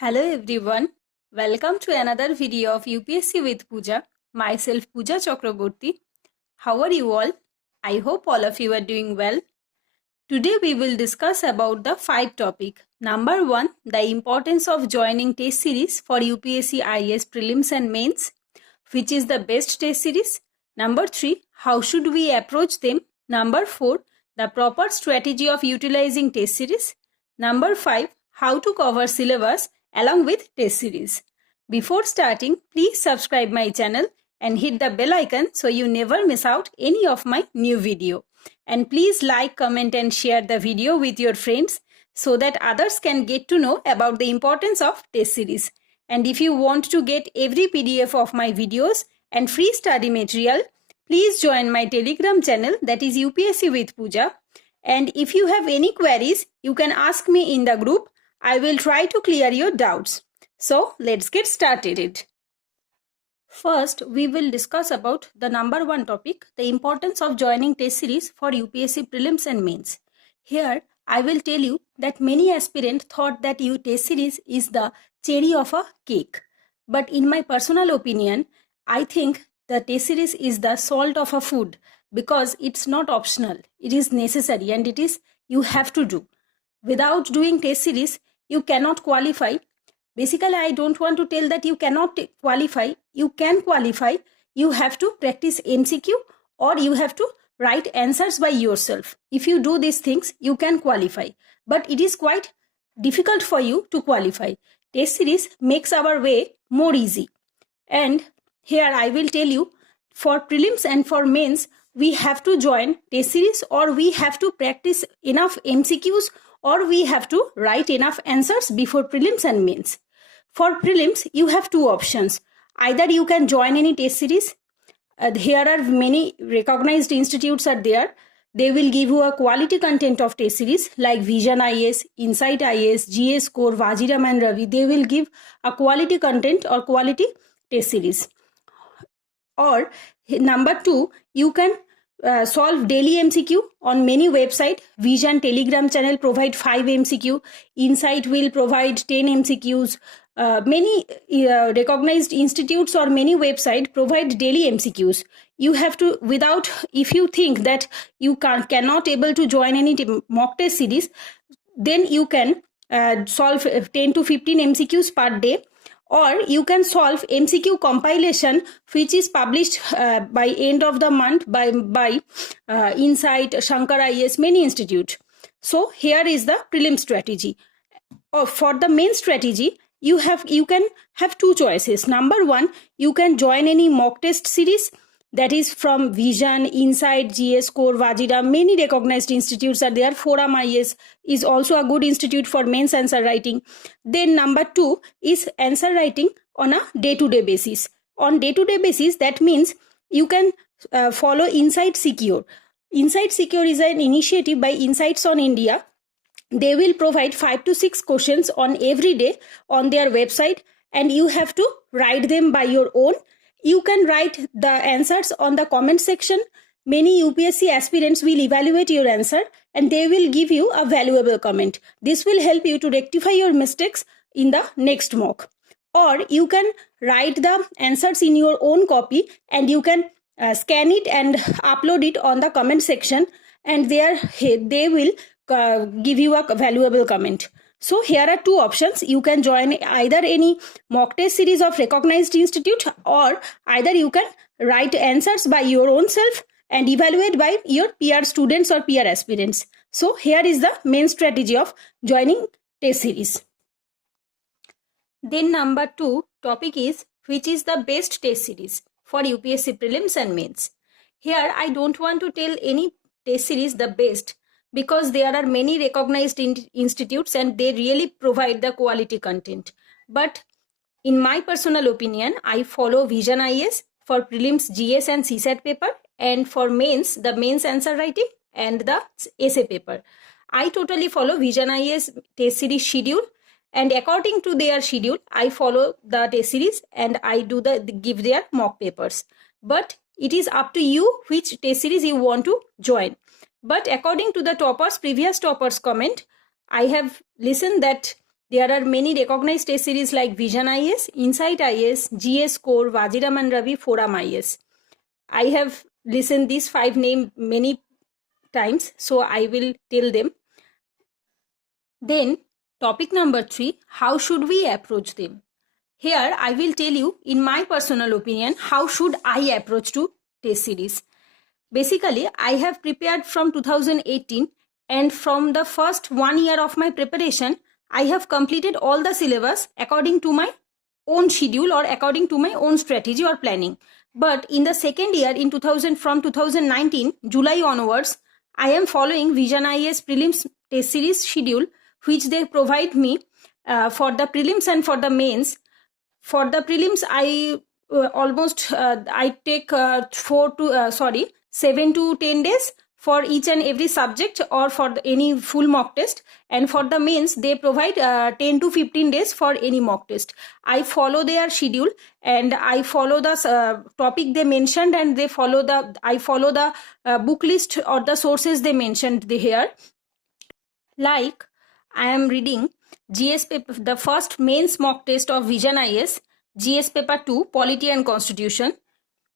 Hello everyone, welcome to another video of UPSC with Pooja. Myself Pooja Chakraborty. How are you all? I hope all of you are doing well. Today we will discuss about the 5 topic. Number 1, the importance of joining test series for UPSC IAS prelims and mains. Which is the best test series? Number 3, how should we approach them? Number 4, the proper strategy of utilizing test series. Number 5, how to cover syllabus along with test series. Before starting, please subscribe my channel and hit the bell icon so you never miss out any of my new video. And please like, comment and share the video with your friends so that others can get to know about the importance of test series. And if you want to get every PDF of my videos and free study material, please join my Telegram channel, that is UPSC with Pooja. And if you have any queries, you can ask me in the group. I will try to clear your doubts. So let's get started. First, we will discuss about the number 1 topic, the importance of joining test series for UPSC prelims and mains. Here, I will tell you that many aspirants thought that test series is the cherry of a cake. But in my personal opinion, I think the test series is the salt of a food because it's not optional. It is necessary and you have to do. Without doing test series, you cannot qualify. Basically, I don't want to tell that you cannot qualify. You can qualify. You have to practice MCQ or you have to write answers by yourself. If you do these things, you can qualify. But it is quite difficult for you to qualify. Test series makes our way more easy. And here I will tell you, for prelims and for mains, we have to join test series or we have to practice enough MCQs or we have to write enough answers before prelims and mains. For prelims, you have 2 options. Either you can join any test series. Here are many recognized institutes are there. They will give you a quality content of test series like Vision IAS, Insight IAS, GS Core, Vajiram and Ravi. They will give a quality content or quality test series. Or number 2, you can solve daily MCQ on many websites. Vision Telegram channel provide 5 MCQ. Insight will provide 10 MCQs. Many recognized institutes or many websites provide daily MCQs. You have to, if you think that you cannot able to join any mock test series, then you can solve 10 to 15 MCQs per day. Or you can solve MCQ compilation which is published by end of the month by Insight, Shankar IAS, many institutes. So here is the prelim strategy. For the main strategy, you can have 2 choices. Number 1, you can join any mock test series, that is from Vision, Insight, GS Core, Vajiram. Many recognized institutes are there. Forum IAS is also a good institute for mains answer writing. Then number 2 is answer writing on a day-to-day basis. On day-to-day basis, that means you can follow Insight Secure. Insight Secure is an initiative by Insights on India. They will provide 5 to 6 questions on every day on their website and you have to write them by your own. You can write the answers on the comment section. Many UPSC aspirants will evaluate your answer and they will give you a valuable comment. This will help you to rectify your mistakes in the next mock. Or you can write the answers in your own copy and you can scan it and upload it on the comment section and there they will give you a valuable comment. So here are 2 options. You can join either any mock test series of recognized institute or either you can write answers by your own self and evaluate by your peer students or peer aspirants. So here is the main strategy of joining test series. Then number 2 topic is, which is the best test series for UPSC prelims and mains. Here I don't want to tell any test series the best, because there are many recognized institutes and they really provide the quality content. But in my personal opinion, I follow Vision IAS for prelims GS and CSAT paper, and for mains, the mains answer writing and the essay paper. I totally follow Vision IAS test series schedule, and according to their schedule, I follow the test series and I give their mock papers. But it is up to you which test series you want to join. But according to the previous toppers comment, I have listened that There are many recognized test series like Vision IS, Insight IS, GS Core, Vajiram and Ravi, Forum IS. I have listened these 5 names many times, so I will tell them. Then topic number 3, how should we approach them? Here I will tell you, in my personal opinion, how should I approach to test series. Basically, I have prepared from 2018, and from the first 1 year of my preparation, I have completed all the syllabus according to my own schedule or according to my own strategy or planning. But in the second year, from 2019 July onwards, I am following Vision IAS prelims test series schedule, which they provide me for the prelims and for the mains. For the prelims, I I take 7 to 10 days for each and every subject or for any full mock test, and for the mains they provide 10 to 15 days for any mock test. I follow their schedule and I follow the topic they mentioned, and I follow the book list or the sources they mentioned here. Like I am reading GS paper, the first mains mock test of Vision IS, GS paper 2, Polity and Constitution.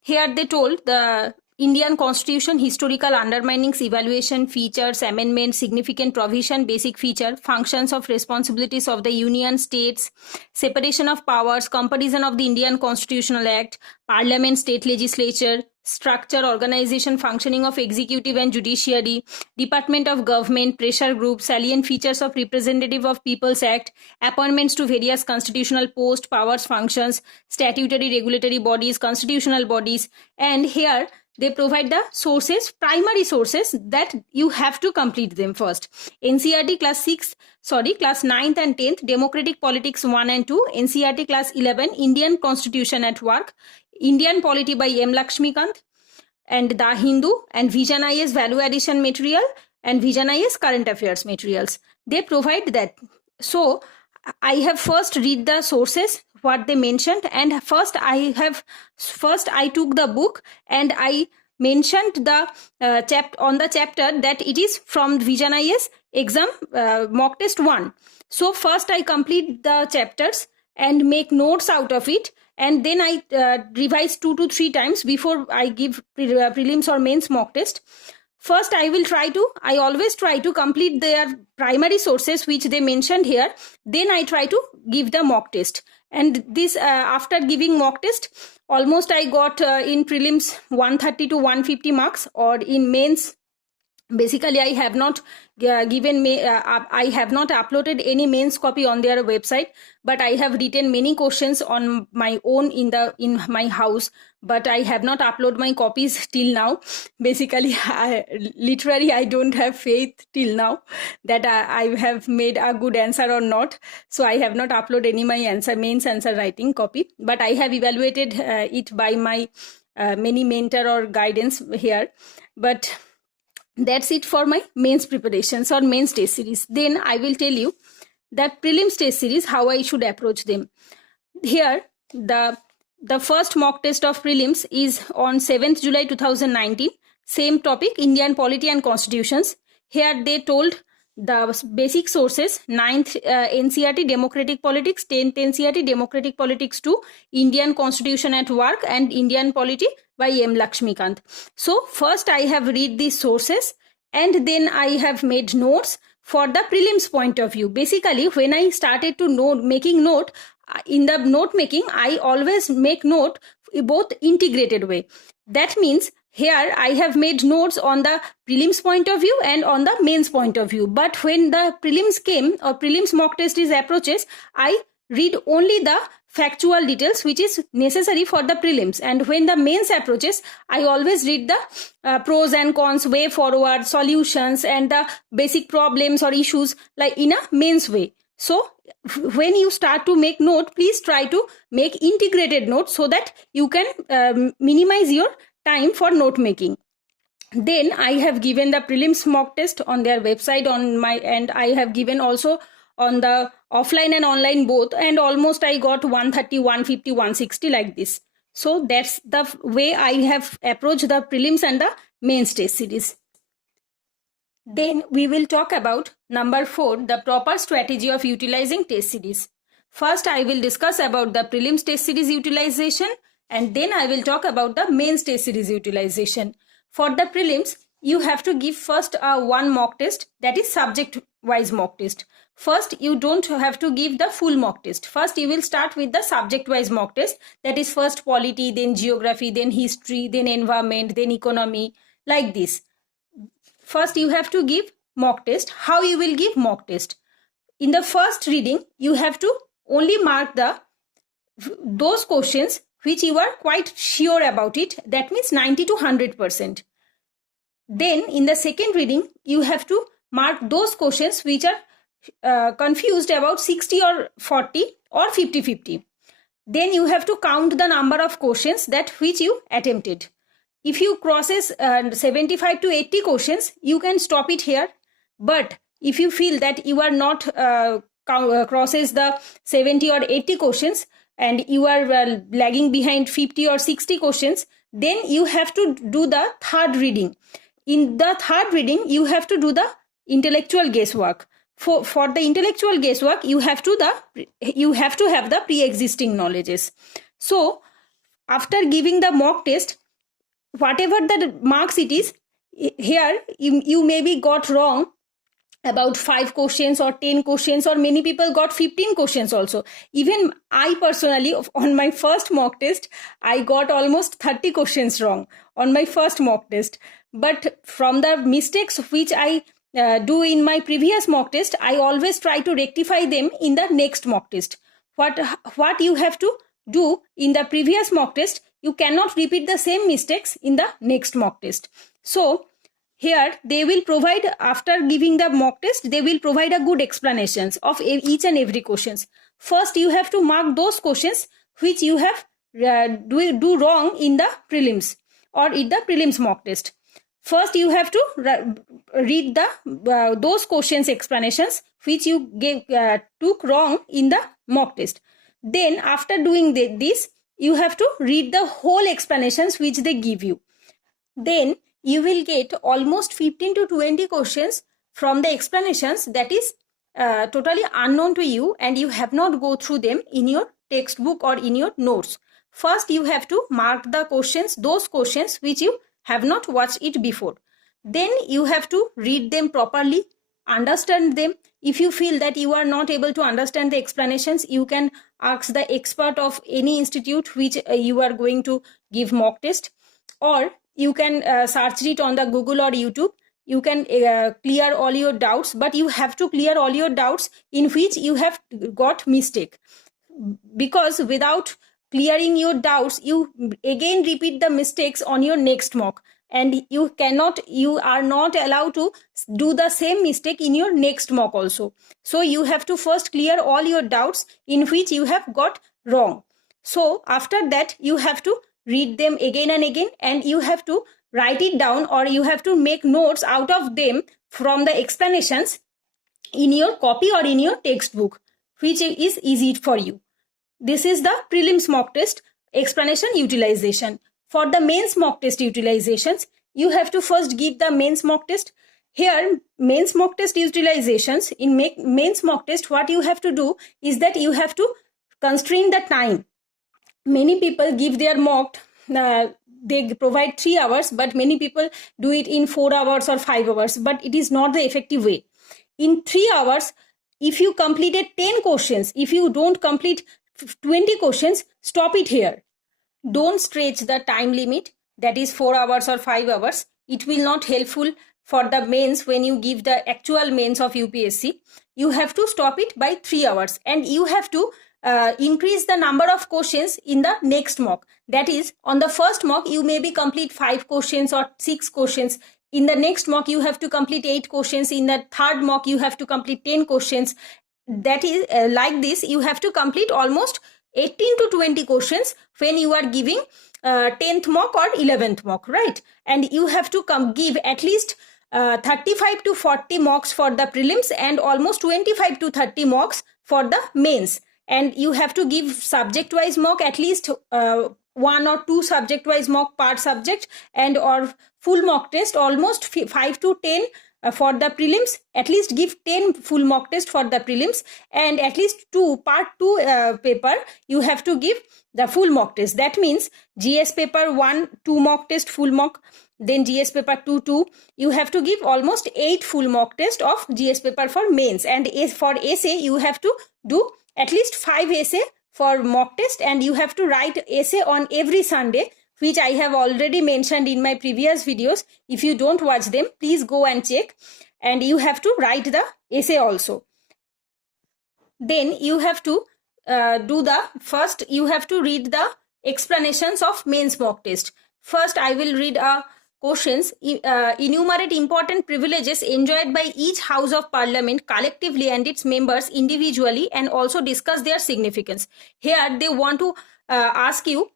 Here they told the Indian Constitution, historical underminings, evaluation, features, amendments, significant provision, basic feature, functions of responsibilities of the Union, states, separation of powers, comparison of the Indian Constitutional Act, Parliament, state legislature, structure, organization, functioning of executive and judiciary, department of government, pressure group, salient features of Representative of People's Act, appointments to various constitutional posts, powers, functions, statutory regulatory bodies, constitutional bodies. And here they provide the sources, primary sources that you have to complete them first. NCERT class 9th and 10th, Democratic Politics 1 and 2, NCERT class 11, Indian Constitution at Work, Indian Polity by M. Lakshmikant, and The Hindu, and Vision IS Value Addition material, and Vision IS Current Affairs materials. They provide that. So I have first read the sources, what they mentioned, and first I took the book and I mentioned the chapter that it is from Vision IS exam mock test 1. So first I complete the chapters and make notes out of it, and then I revise 2 to 3 times before I give prelims or mains mock test. First, I always try to complete their primary sources which they mentioned here. Then I try to give the mock test. And this, after giving mock test, almost I got in prelims 130 to 150 marks, or in mains, basically I have not I have not uploaded any mains copy on their website, but I have written many questions on my own in my house, but I have not uploaded my copies till now. Basically, I don't have faith till now that I have made a good answer or not. So I have not uploaded any my mains answer writing copy, but I have evaluated it by my many mentor or guidance here. But that's it for my mains preparations or mains test series. Then I will tell you that prelims test series, how I should approach them. Here, the first mock test of prelims is on 7th July 2019. Same topic, Indian Polity and Constitutions. Here they told the basic sources: 9th NCERT Democratic Politics, 10th NCERT Democratic Politics 2, Indian Constitution at Work, and Indian Polity by M. Lakshmikant. So first I have read these sources, and then I have made notes for the prelims point of view. Basically, when I started to making note, in the note making, I always make note both integrated way. That means here I have made notes on the prelims point of view and on the mains point of view. But when the prelims came or prelims mock test is approaches, I read only the factual details which is necessary for the prelims. And when the mains approaches, I always read the pros and cons, way forward, solutions, and the basic problems or issues like in a mains way. So when you start to make note, please try to make integrated notes so that you can minimize your time for note making. Then I have given the prelims mock test on their website and I have given also on the offline and online both, and almost I got 130, 150, 160 like this. So that's the way I have approached the prelims and the mains test series. Then we will talk about number 4, the proper strategy of utilizing test series. First, I will discuss about the prelims test series utilization, and then I will talk about the mains test series utilization. For the prelims, you have to give first one mock test, that is subject wise mock test. First, you don't have to give the full mock test. First, you will start with the subject wise mock test, that is first polity, then geography, then history, then environment, then economy, like this. First, you have to give mock test. How you will give mock test? In the first reading, you have to only mark those questions which you are quite sure about it. That means 90 to 100%. Then in the second reading, you have to mark those questions which are confused about 60 or 40 or 50-50. Then you have to count the number of questions that which you attempted. If you crosses 75 to 80 questions, you can stop it here. But if you feel that you are not crosses the 70 or 80 questions and you are lagging behind 50 or 60 questions, then you have to do the third reading. In the third reading, you have to do the intellectual guesswork. For the intellectual guesswork, you have to have the pre-existing knowledges. So after giving the mock test, whatever the marks it is, here you maybe got wrong about 5 questions or 10 questions, or many people got 15 questions also. Even I personally, on my first mock test, I got almost 30 questions wrong on my first mock test. But from the mistakes which I do in my previous mock test, I always try to rectify them in the next mock test. What you have to do in the previous mock test, you cannot repeat the same mistakes in the next mock test. So here they will provide, after giving the mock test, they will provide a good explanations of each and every questions. First, you have to mark those questions which you have do wrong in the prelims or in the prelims mock test. First, you have to read the those questions explanations which you took wrong in the mock test. Then after doing this, you have to read the whole explanations which they give you. Then you will get almost 15 to 20 questions from the explanations that is totally unknown to you, and you have not go through them in your textbook or in your notes. First, you have to mark the questions, those questions which you have not watched it before. Then you have to read them properly, understand them. If you feel that you are not able to understand the explanations, you can ask the expert of any institute which you are going to give mock test, or you can search it on the Google or YouTube. You can clear all your doubts, but you have to clear all your doubts in which you have got mistake, because without clearing your doubts, you again repeat the mistakes on your next mock, and you are not allowed to do the same mistake in your next mock also. So you have to first clear all your doubts in which you have got wrong. So after that, you have to read them again and again, and you have to write it down, or you have to make notes out of them from the explanations in your copy or in your textbook, which is easy for you. This is the prelims mock test explanation utilization. For the mains mock test utilizations, you have to first give the mains mock test. Here, mains mock test utilizations, in mains mock test, what you have to do is that you have to constrain the time. Many people give their mock, they provide 3 hours, but many people do it in 4 hours or 5 hours, but it is not the effective way. In 3 hours, if you completed 10 questions, if you don't complete 20 questions, stop it here. Don't stretch the time limit, that is 4 hours or 5 hours. It will not helpful for the mains when you give the actual mains of UPSC. You have to stop it by 3 hours, and you have to increase the number of questions in the next mock. That is, on the first mock, you maybe complete 5 questions or 6 questions. In the next mock, you have to complete 8 questions. In the third mock, you have to complete 10 questions. That is like this, you have to complete almost 18 to 20 questions when you are giving 10th mock or 11th mock, right? And you have to give at least 35 to 40 mocks for the prelims and almost 25 to 30 mocks for the mains. And you have to give subject wise mock, at least 1 or 2 subject wise mock per subject, and or full mock test almost 5 to 10 for the prelims, at least give 10 full mock test for the prelims, and at least part 2 paper you have to give the full mock test. That means GS paper 1 2 mock test full mock, then GS paper 2 you have to give almost 8 full mock test of GS paper for mains, and for essay you have to do at least 5 essay for mock test, and you have to write essay on every Sunday, which I have already mentioned in my previous videos. If you don't watch them, please go and check, and you have to write the essay also. Then you have to you have to read the explanations of mains mock test. First, I will read questions. Enumerate important privileges enjoyed by each House of Parliament collectively and its members individually, and also discuss their significance. Here they want to ask you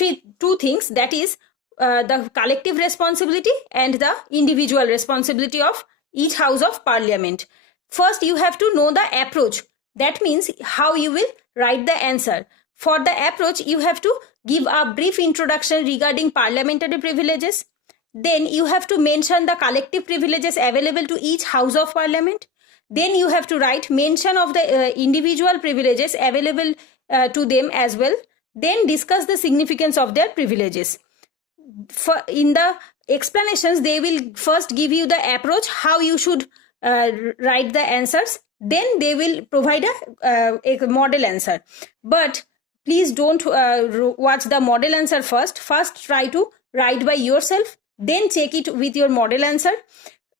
two things, that is the collective responsibility and the individual responsibility of each House of Parliament. First, you have to know the approach. That means how you will write the answer. For the approach, you have to give a brief introduction regarding parliamentary privileges. Then you have to mention the collective privileges available to each House of Parliament. Then you have to write mention of the individual privileges available to them as well. Then discuss the significance of their privileges. In the explanations, they will first give you the approach, how you should write the answers. Then they will provide a model answer. But please don't watch the model answer first. First, try to write by yourself. Then check it with your model answer.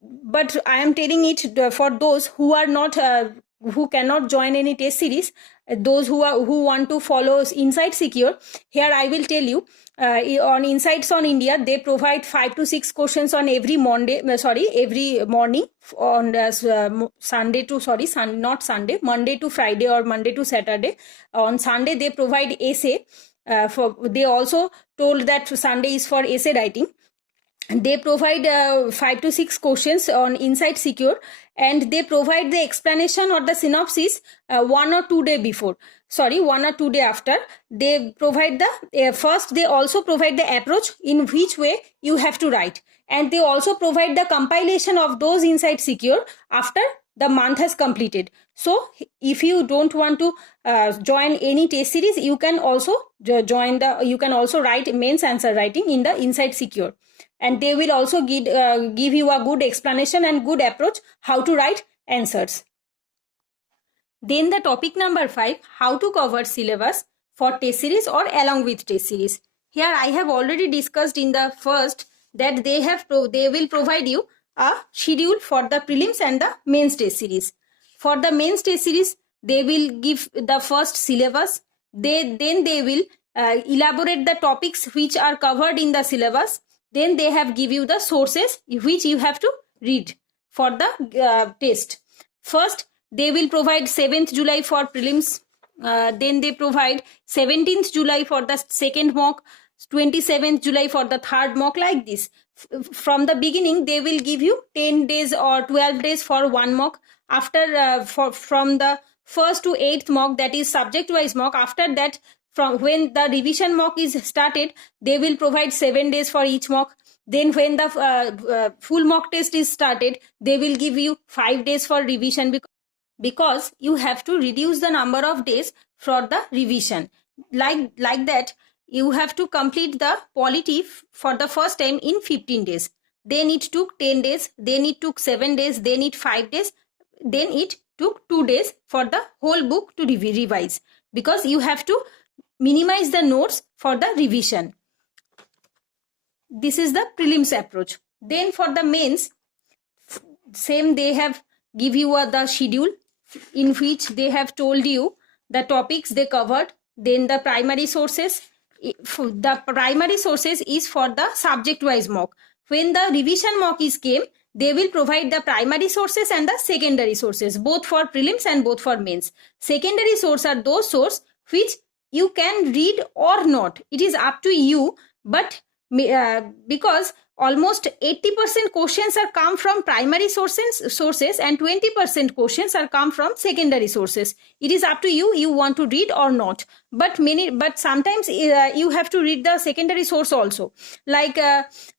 But I am telling it for those who are not, who cannot join any test series, those who want to follow Inside Secure. Here I will tell you, on Insights on India, they provide 5 to 6 questions on every Monday, every morning on Monday to Friday or Monday to Saturday. On Sunday, they provide essay. They also told that Sunday is for essay writing. They provide 5 to 6 questions on Inside Secure, and they provide the explanation or the synopsis 1 or 2 days before. 1 or 2 days after. They provide the first. They also provide the approach in which way you have to write, and they also provide the compilation of those Inside Secure after the month has completed. So if you don't want to join any test series, you can also you can also write mains answer writing in the Inside Secure. And they will also give you a good explanation and good approach how to write answers. Then the topic number 5, how to cover syllabus for test series or along with test series. Here I have already discussed in the first that they will provide you a schedule for the prelims and the mains test series. For the mains test series, they will give the first syllabus. Then they will elaborate the topics which are covered in the syllabus. Then they have give you the sources which you have to read for the test. First, they will provide 7th July for prelims. Then they provide 17th July for the second mock, 27th July for the third mock, like this. From the beginning, they will give you 10 days or 12 days for one mock. After from the 1st to 8th mock, that is subject-wise mock. After that, from when the revision mock is started, they will provide 7 days for each mock. Then when the full mock test is started, they will give you 5 days for revision, because you have to reduce the number of days for the revision. Like that, you have to complete the polity for the first time in 15 days. Then it took 10 days, then it took 7 days, then it 5 days, then it took 2 days for the whole book to revise, because you have to minimize the notes for the revision. This is the prelims approach. Then for the mains, same, they have give you the schedule in which they have told you the topics they covered. Then the primary sources. The primary sources is for the subject-wise mock. When the revision mock came, they will provide the primary sources and the secondary sources, both for prelims and both for mains. Secondary sources are those sources which you can read or not. It is up to you, but because almost 80% questions are come from primary sources and 20% questions are come from secondary sources. It is up to you, you want to read or not. but sometimes you have to read the secondary source also, like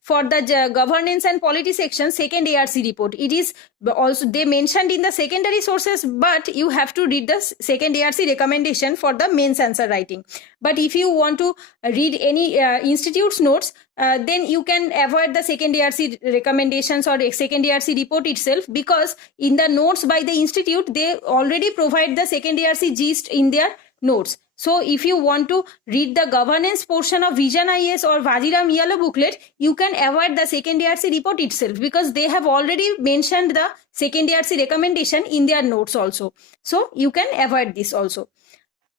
for the governance and polity section, second ARC report, it is also they mentioned in the secondary sources, but you have to read the second ARC recommendation for the mains answer writing. But if you want to read any institute's notes, then you can avoid the second ARC recommendations or second ARC report itself, because in the notes by the institute, they already provide the second ARC gist in their notes. So if you want to read the governance portion of Vision IAS or Vajiram Yellow booklet, you can avoid the second ARC report itself, because they have already mentioned the second ARC recommendation in their notes also. So you can avoid this also.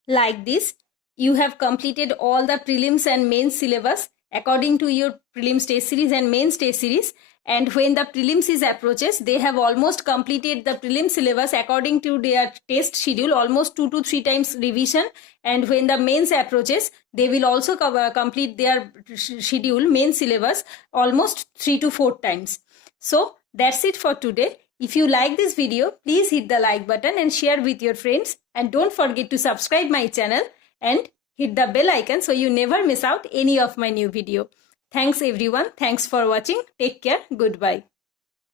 Like this, you have completed all the prelims and mains syllabus according to your prelims test series and mains test series. And when the prelims is approaches, they have almost completed the prelim syllabus according to their test schedule, almost 2 to 3 times revision. And when the mains approaches, they will also complete their schedule, main syllabus, almost 3 to 4 times. So that's it for today. If you like this video, please hit the like button and share with your friends. And don't forget to subscribe my channel and hit the bell icon so you never miss out any of my new video. Thanks everyone. Thanks for watching. Take care. Goodbye.